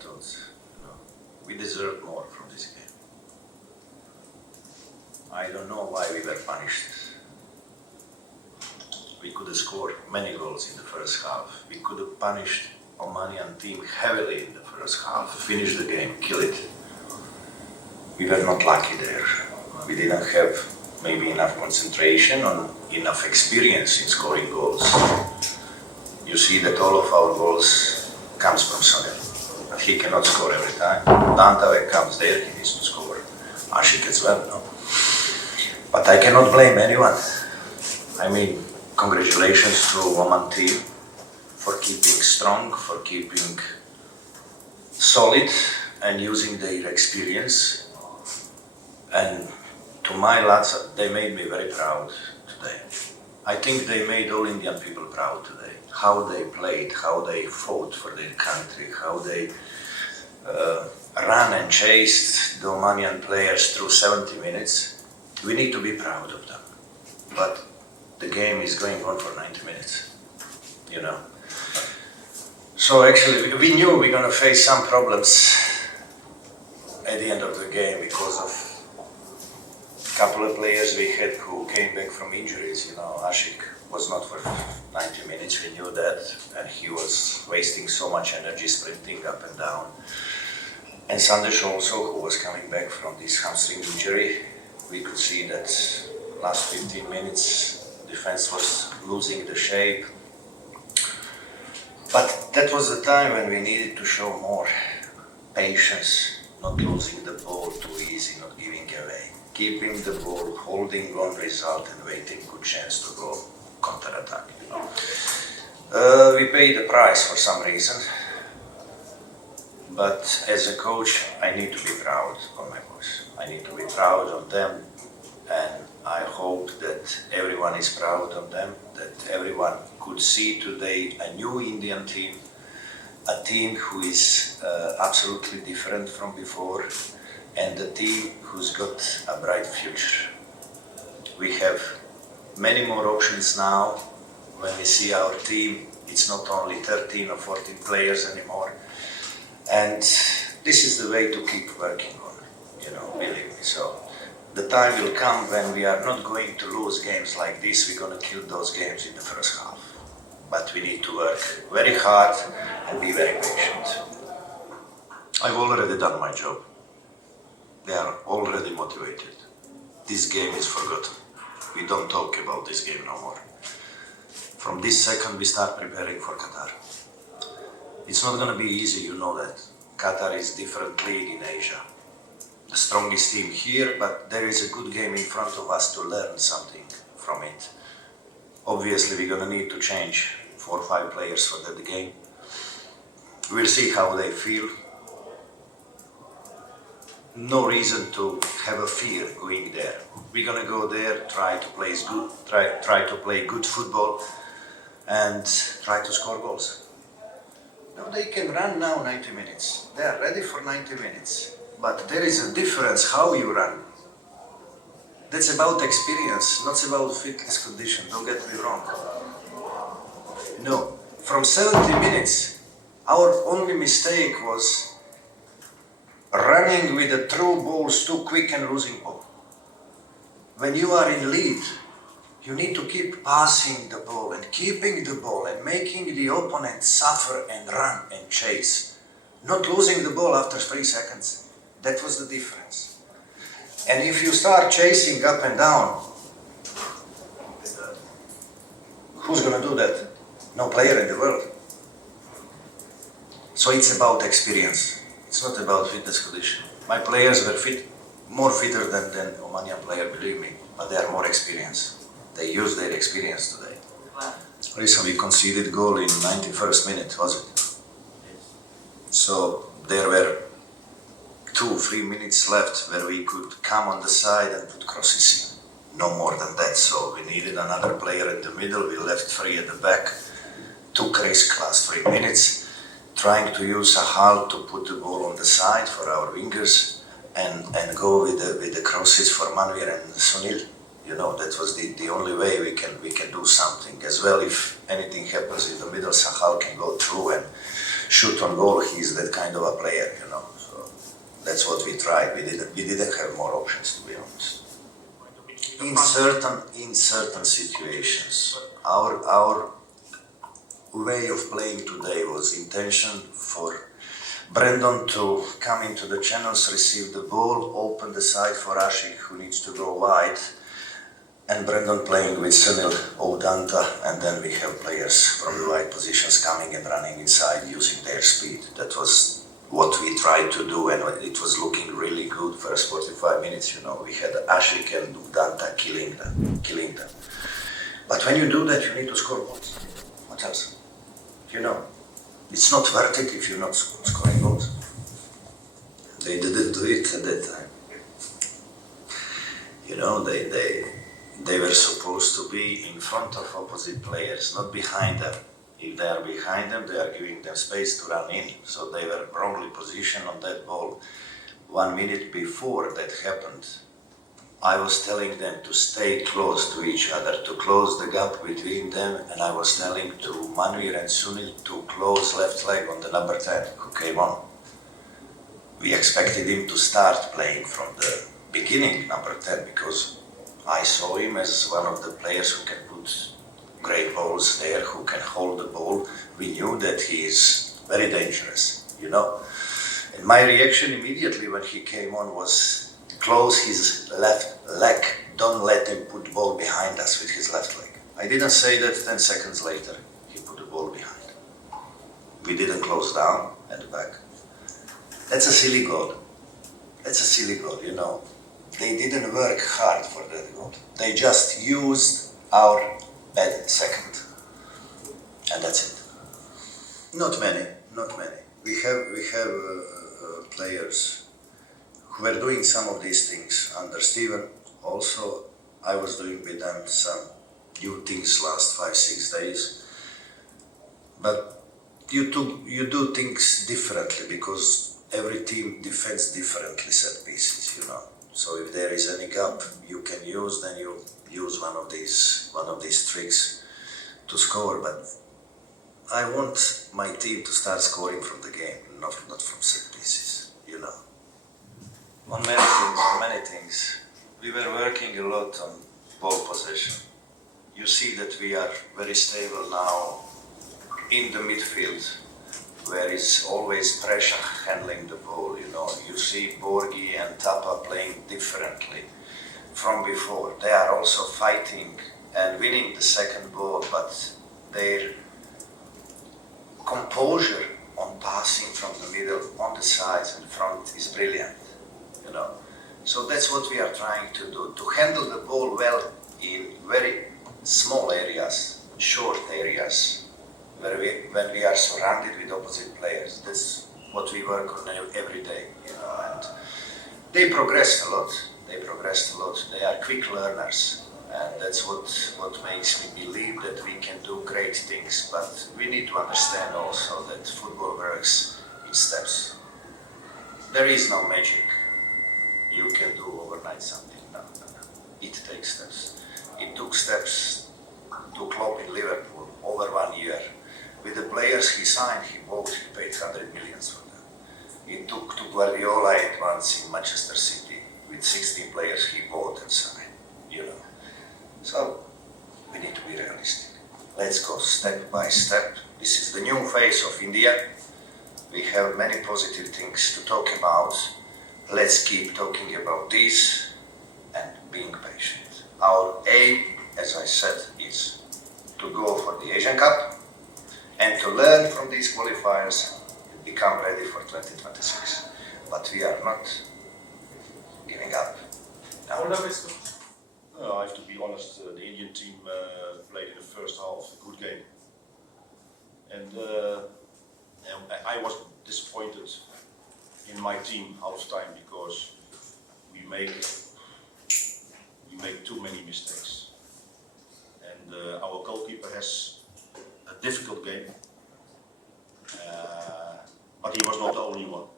thought, we deserved more from this game. I don't know why we were punished. We could have scored many goals in the first half. We could have punished Omanian team heavily in the first half, finish the game, kill it. We were not lucky there. We didn't have maybe enough concentration or enough experience in scoring goals. You see that all of our goals comes from Sonel. But he cannot score every time. Dantave comes there, he needs to score. Ashik as well, no? But I cannot blame anyone. I mean, congratulations to Oman team for keeping strong, for keeping solid and using their experience. And to my lads, they made me very proud today. I think they made all Indian people proud today. How they played, how they fought for their country, how they ran and chased the Omanian players through 70 minutes. We need to be proud of them. But the game is going on for 90 minutes, you know. So actually, we knew we were going to face some problems at the end of the game because of a couple of players we had who came back from injuries. You know, Ashik was not for 90 minutes, we knew that, and he was wasting so much energy sprinting up and down. And Sandesh also, who was coming back from this hamstring injury, we could see that last 15 minutes defense was losing the shape. But that was the time when we needed to show more patience, not losing the ball too easy, not giving away, keeping the ball, holding on result and waiting good chance to go counter-attack. You know? We paid the price for some reason, but as a coach I need to be proud of my boys. I need to be proud of them, and I hope that everyone is proud of them, that everyone could see today a new Indian team, a team who is absolutely different from before, and a team who's got a bright future. We have many more options now. When we see our team, it's not only 13 or 14 players anymore. And this is the way to keep working on, you know, believe me. So the time will come when we are not going to lose games like this. We're going to kill those games in the first half. But we need to work very hard and be very patient. I've already done my job. They are already motivated. This game is forgotten. We don't talk about this game no more. From this second we start preparing for Qatar. It's not going to be easy, you know that. Qatar is a different league in Asia. The strongest team here, but there is a good game in front of us to learn something from it. Obviously we're going to need to change 4 or 5 players for that game. We'll see how they feel. No reason to have a fear going there. We're going to go there, try to play good football and try to score goals. Now they can run now 90 minutes. They are ready for 90 minutes. But there is a difference how you run. That's about experience, not about fitness condition, don't get me wrong. No, from 70 minutes, our only mistake was running with the through balls too quick and losing ball. When you are in lead, you need to keep passing the ball and keeping the ball and making the opponent suffer and run and chase. Not losing the ball after 3 seconds. That was the difference. And if you start chasing up and down, who's going to do that? No player in the world. So it's about experience. It's not about fitness condition. My players were more fitter than Omanian player, believe me, but they are more experienced. They use their experience today. Wow. Listen, we conceded goal in 91st minute, was it? So there were 2-3 minutes left where we could come on the side and put crosses in. No more than that. So we needed another player in the middle. We left 3 at the back. Took risk last 3 minutes, trying to use Sahal to put the ball on the side for our wingers and go with the crosses for Manvir and Sunil. You know, that was the only way we can do something. As well, if anything happens in the middle, Sahal can go through and shoot on goal. He's that kind of a player, you know. So that's what we tried. We didn't have more options, to be honest. In certain situations, our way of playing today was intention for Brandon to come into the channels, receive the ball, open the side for Ashik, who needs to go wide, and Brandon playing with Sunil Odanta, and then we have players from the wide positions coming and running inside using their speed. That was what we tried to do, and it was looking really good. First 45 minutes, you know, we had Ashik and Odanta killing them. But when you do that, you need to score goals. What else? You know, it's not worth it if you're not scoring goals. They didn't do it at that time. You know, they were supposed to be in front of opposite players, not behind them. If they are behind them, they are giving them space to run in. So they were wrongly positioned on that ball. 1 minute before that happened, I was telling them to stay close to each other, to close the gap between them, and I was telling to Manvir and Sunil to close left leg on the number 10 who came on. We expected him to start playing from the beginning, number 10, because I saw him as one of the players who can put great balls there, who can hold the ball. We knew that he is very dangerous, you know. And my reaction immediately when he came on was, close his left leg, don't let him put the ball behind us with his left leg. I didn't say that 10 seconds later, he put the ball behind. We didn't close down at the back. That's a silly goal. That's a silly goal, you know. They didn't work hard for that goal. They just used our bad second. And that's it. Not many. We have players who were doing some of these things under Steven. Also, I was doing with them some new things last 5-6 days. But you do things differently because every team defends differently set pieces, you know. So if there is any gap you can use, then you use one of these tricks to score. But I want my team to start scoring from the game, not from set pieces, you know. On many things. We were working a lot on ball possession. You see that we are very stable now in the midfield, where it's always pressure handling the ball, you know. You see Borgi and Tapa playing differently from before. They are also fighting and winning the second ball, but their composure on passing from the middle, on the sides and front is brilliant, you know. So that's what we are trying to do, to handle the ball well in very small areas, short areas, when we are surrounded with opposite players. That's what we work on every day, you know. And they progressed a lot. They are quick learners, and that's what makes me believe that we can do great things. But we need to understand also that football works in steps. There is no magic. You can do overnight something. No. It takes steps. It took steps to Klopp in Liverpool over 1 year. With the players he signed, he paid 100 million for them. It took to Guardiola at once in Manchester City. With 16 players he bought and signed, you know. So we need to be realistic. Let's go step by step. This is the new phase of India. We have many positive things to talk about. Let's keep talking about this and being patient. Our aim, as I said, is to go for the Asian Cup and to learn from these qualifiers and become ready for 2026. But we are not giving up. No. I have to be honest, the Indian team played in the first half a good game. And I was disappointed in my team half time because we make too many mistakes. And our goalkeeper has a difficult game, but he was not the only one.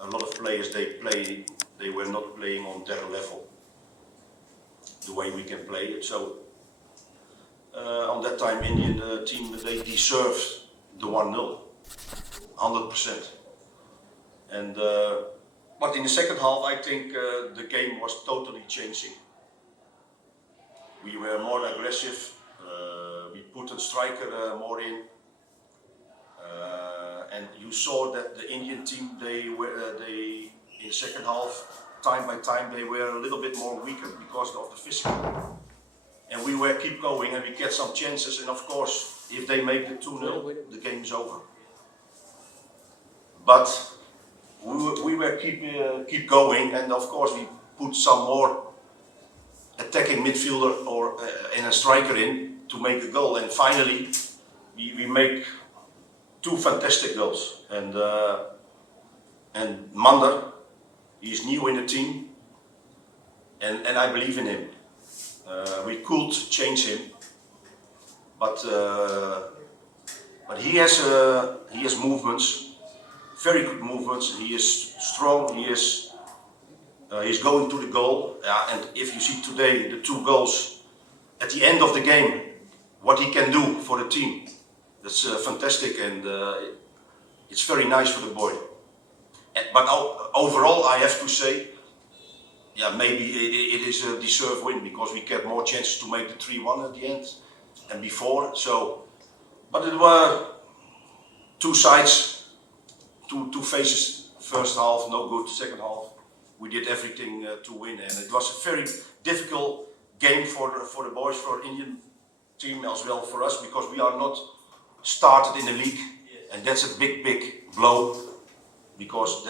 A lot of players they were not playing on their level. the way we can play it. So on that time, Indian team, they deserved the 1-0, 100%. And but in the second half, I think the game was totally changing. We were more aggressive. We put a striker more in. And you saw that the Indian team, they in the second half, time by time, they were a little bit more weaker because of the physical. And we were keep going, and we get some chances. And of course, if they make the 2-0, the game is over. But we were keep going, and of course we put some more attacking midfielder or and a striker in to make a goal. And finally, we make 2 fantastic goals. And Mander, he's new in the team, and I believe in him. We could change him, but he has movements, very good movements. He is strong. He's going to the goal. And if you see today the 2 goals at the end of the game, what he can do for the team, that's fantastic, and it's very nice for the boy. But overall, I have to say, yeah, maybe it is a deserved win because we get more chances to make the 3-1 at the end than before. So, but it were 2 sides, two phases. First half, no good. Second half, we did everything to win, and it was a very difficult game for the boys, for Indian team as well for us, because we are not started in the league, and that's a big blow, because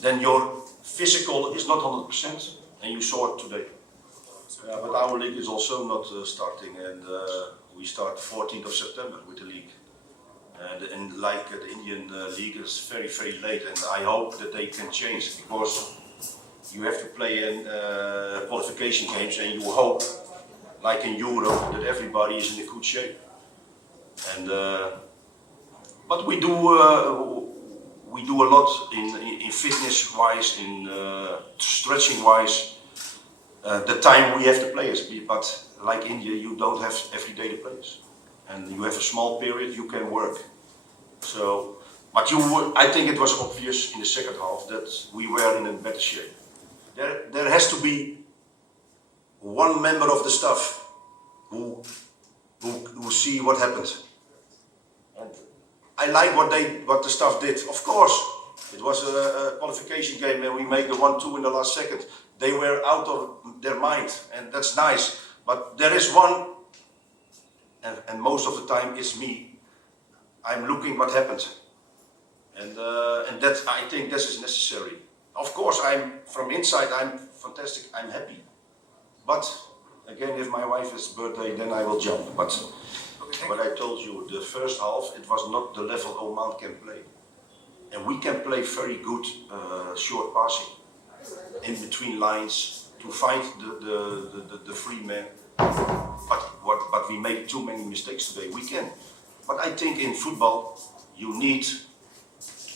then your physical is not 100%, and you saw it today. But our league is also not starting, and we start 14th of September with the league. And like the Indian league is very late, and I hope that they can change, because you have to play in qualification games, and you hope, like in Europe, that everybody is in a good shape. And but we do a lot in fitness wise, in stretching wise. The time we have the players, but like India, you don't have every day the players, and you have a small period you can work. So, but I think it was obvious in the second half that we were in a better shape. There has to be one member of the staff who see what happened. And I like what the staff did. Of course, it was a qualification game, and we made the 1-2 in the last second. They were out of their mind, and that's nice. But there is one, and most of the time it's me. I'm looking what happened, and that I think this is necessary. Of course, from inside I'm fantastic. I'm happy, but again, if my wife's birthday, then I will jump. But what I told you, the first half, it was not the level Oman can play, and we can play very good short passing in between lines to find the free man. But we made too many mistakes today. We can. But I think in football you need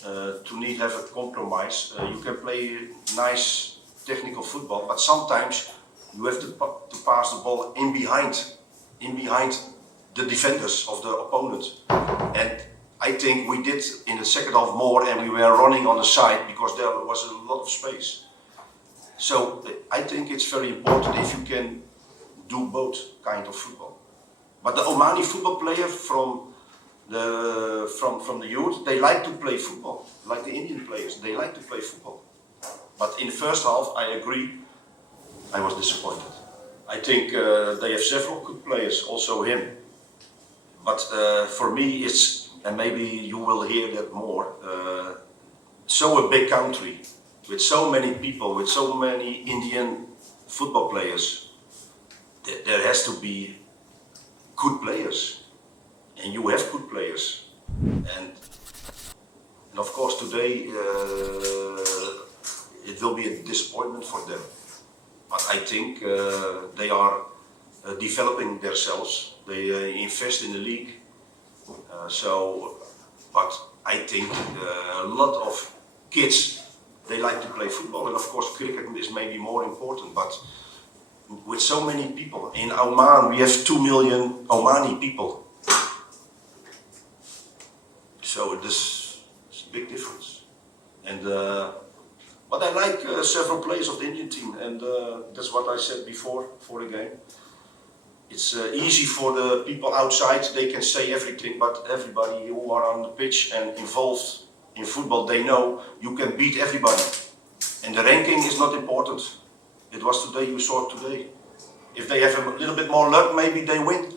to have a compromise. You can play nice technical football, but sometimes you have to pass the ball in behind the defenders of the opponent. And I think we did in the second half more, and we were running on the side because there was a lot of space. So I think it's very important if you can do both kind of football. But the Omani football player from the youth, they like to play football, like the Indian players. They like to play football. But in the first half, I agree, I was disappointed. I think they have several good players, also him. But for me, it's, and maybe you will hear that more, so a big country, with so many people, with so many Indian football players, there has to be good players. And you have good players, and of course today it will be a disappointment for them. But I think they are developing themselves. They invest in the league. But I think a lot of kids, they like to play football, and of course cricket is maybe more important. But with so many people. In Oman, we have 2 million Omani people. So it's a big difference. And but I like several players of the Indian team, and that's what I said before the game. It's easy for the people outside, they can say everything, but everybody who are on the pitch and involved in football, they know you can beat everybody. And the ranking is not important. It was today, you saw it today. If they have a little bit more luck, maybe they win.